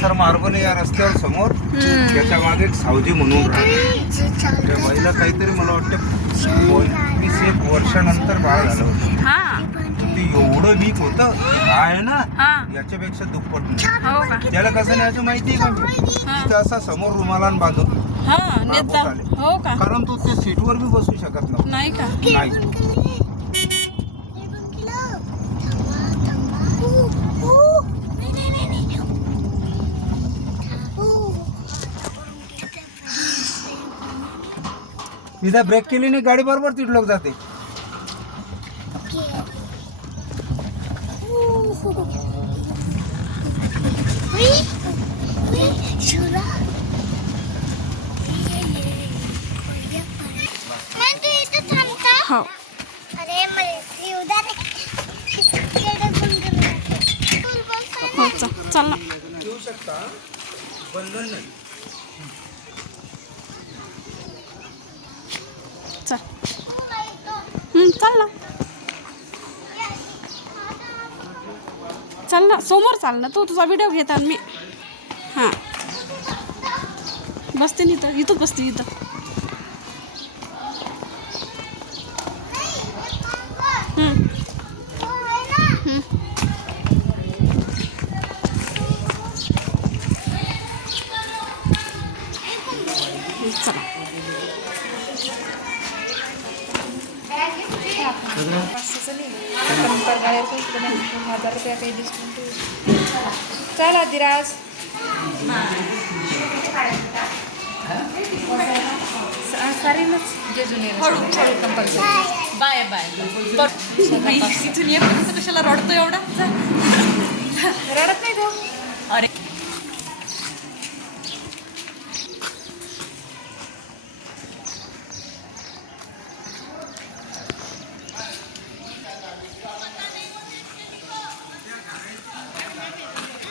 Sir marble या रस्त्यावर समोर त्याच्या मागे एक सावजी म्हणून राहते. त्या बाईला काहीतरी मला वाटतं 25 वर्षानंतर बाळ झालं होतं. हा ते एवढं वीक होतं आहे ना हा याच्यापेक्षा दुप्पट नाही. हो का त्याला कसं न्यायचं माहिती आहे का? तिथं असा समोर रुमालान बांधून हा नेता हो का कारण तू ते सीटवर बी बसू शकत नाही का नाही. तिथं ब्रेक केली नाही गाडी बरोबर तिथलोक जाते. हो हो चल ना येऊ शकता बंधन नाही. चल चल ना चल ना समोर चाल ना तू तुझा व्हिडिओ घेता मी हां बसते नाही तर इथं बसते इथं चला चल अधिराज बाय बाय इथून ये कशाला रडतो एवढा रडत नाही तो अरे